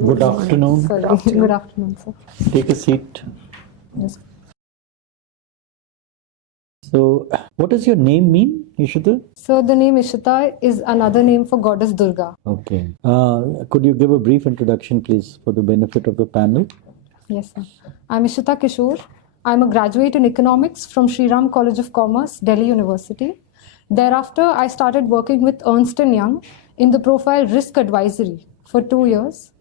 Good afternoon. Sorry. Good afternoon, sir. Take a seat. Yes. So, what does your name mean, Ishita? So the name Ishita is another name for goddess Durga. Okay. Could you give a brief introduction, please, for the benefit of the panel? Yes, sir. I'm Ishita Kishore. I'm a graduate in economics from Shriram College of Commerce, Delhi University. Thereafter, I started working with Ernst & Young in the profile risk advisory for 2 years.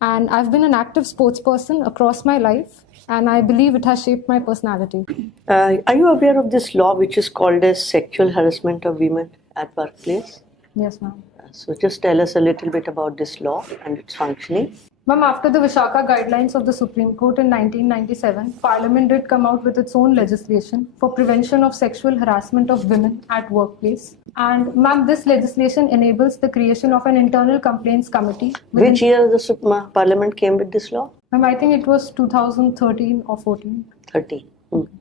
And I've been an active sports person across my life, and I believe it has shaped my personality. Are you aware of this law which is called as sexual harassment of women at workplace? Yes, ma'am. So just tell us a little bit about this law and its functioning. Ma'am, after the Vishaka guidelines of the Supreme Court in 1997, Parliament did come out with its own legislation for prevention of sexual harassment of women at workplace. And ma'am, this legislation enables the creation of an internal complaints committee. Which year the Parliament came with this law? Ma'am, I think it was 2013 or 14. 30.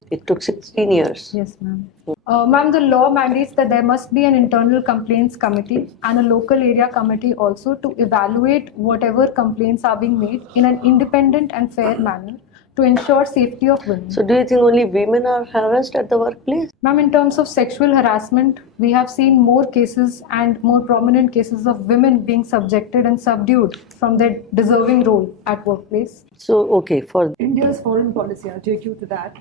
It took 16 years. Yes, ma'am. Ma'am, the law mandates that there must be an internal complaints committee and a local area committee also to evaluate whatever complaints are being made in an independent and fair manner to ensure safety of women. So do you think only women are harassed at the workplace? Ma'am, in terms of sexual harassment, we have seen more cases and more prominent cases of women being subjected and subdued from their deserving role at workplace. So, okay, for India's foreign policy, I'll take you to that.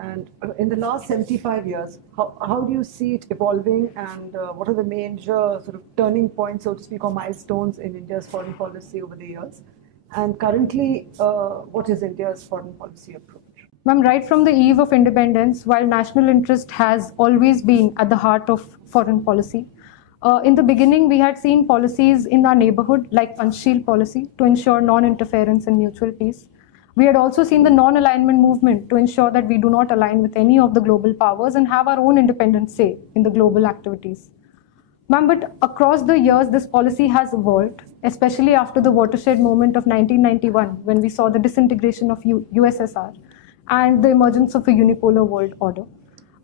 And in the last 75 years, how do you see it evolving, and what are the major sort of turning points, so to speak, or milestones in India's foreign policy over the years? And currently, what is India's foreign policy approach? Ma'am, right from the eve of independence, while national interest has always been at the heart of foreign policy, in the beginning, we had seen policies in our neighborhood like Panchsheel policy to ensure non-interference and mutual peace. We had also seen the non-alignment movement to ensure that we do not align with any of the global powers and have our own independent say in the global activities. Ma'am, but across the years, this policy has evolved, especially after the watershed moment of 1991, when we saw the disintegration of USSR and the emergence of a unipolar world order.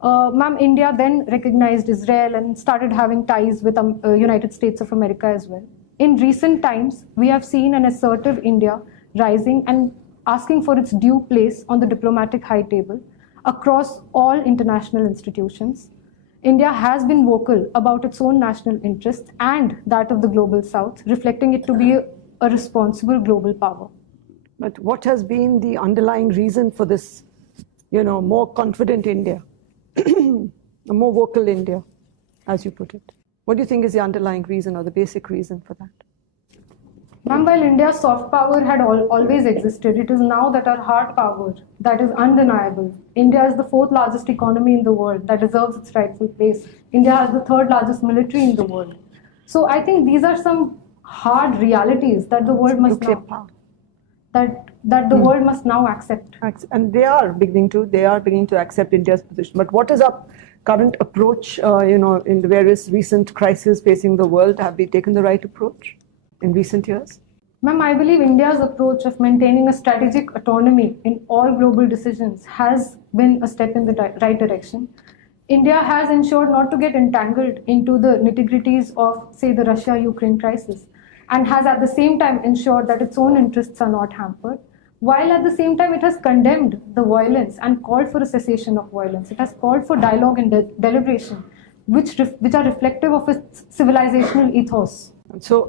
Ma'am, India then recognized Israel and started having ties with United States of America as well. In recent times, we have seen an assertive India rising and asking for its due place on the diplomatic high table across all international institutions. India has been vocal about its own national interests and that of the global south, reflecting it to be a responsible global power. But what has been the underlying reason for this, more confident India, a more vocal India, as you put it? What do you think is the underlying reason or the basic reason for that? Ma'am, while India's soft power had always existed, it is now that our hard power, that is undeniable. India is the 4th largest economy in the world that deserves its rightful place. India has the 3rd largest military in the world. So I think these are some hard realities that the world must now, that the world must now accept. And they are beginning to accept India's position. But what is our current approach, in the various recent crises facing the world? Have we taken the right approach in recent years? Ma'am, I believe India's approach of maintaining a strategic autonomy in all global decisions has been a step in the right direction. India has ensured not to get entangled into the nitty-gritties of, say, the Russia-Ukraine crisis, and has at the same time ensured that its own interests are not hampered, while at the same time it has condemned the violence and called for a cessation of violence. It has called for dialogue and deliberation, which are reflective of its civilizational ethos. So,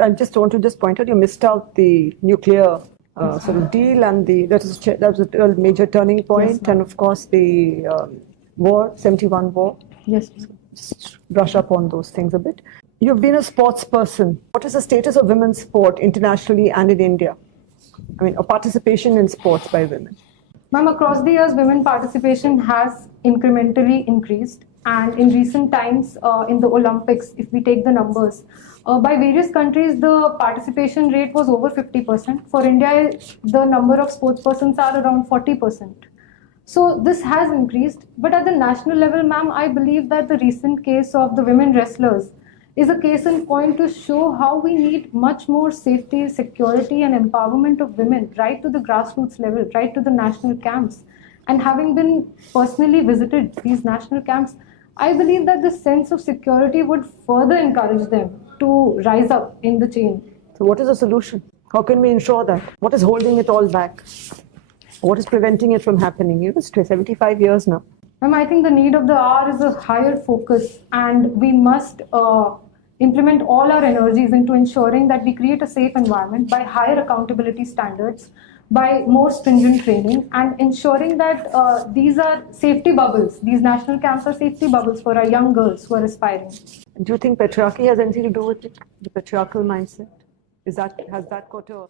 I just want to point out, you missed out the nuclear sort of deal, and that was a major turning point. Yes, and of course the war, 71 war. Yes. Just brush up on those things a bit. You've been a sports person. What is the status of women's sport internationally and in India? I mean, a participation in sports by women. Ma'am, across the years, women participation has incrementally increased. And in recent times, in the Olympics, if we take the numbers, by various countries, the participation rate was over 50%. For India, the number of sports persons are around 40%. So this has increased. But at the national level, ma'am, I believe that the recent case of the women wrestlers is a case in point to show how we need much more safety, security, and empowerment of women right to the grassroots level, right to the national camps. And having been personally visited these national camps, I believe that this sense of security would further encourage them to rise up in the chain. So what is the solution? How can we ensure that? What is holding it all back? What is preventing it from happening? It's 75 years now. Ma'am, I think the need of the hour is a higher focus, and we must implement all our energies into ensuring that we create a safe environment by higher accountability standards, by more stringent training, and ensuring that these are safety bubbles. These national camps are safety bubbles for our young girls who are aspiring. Do you think patriarchy has anything to do with it? The patriarchal mindset? Has that got a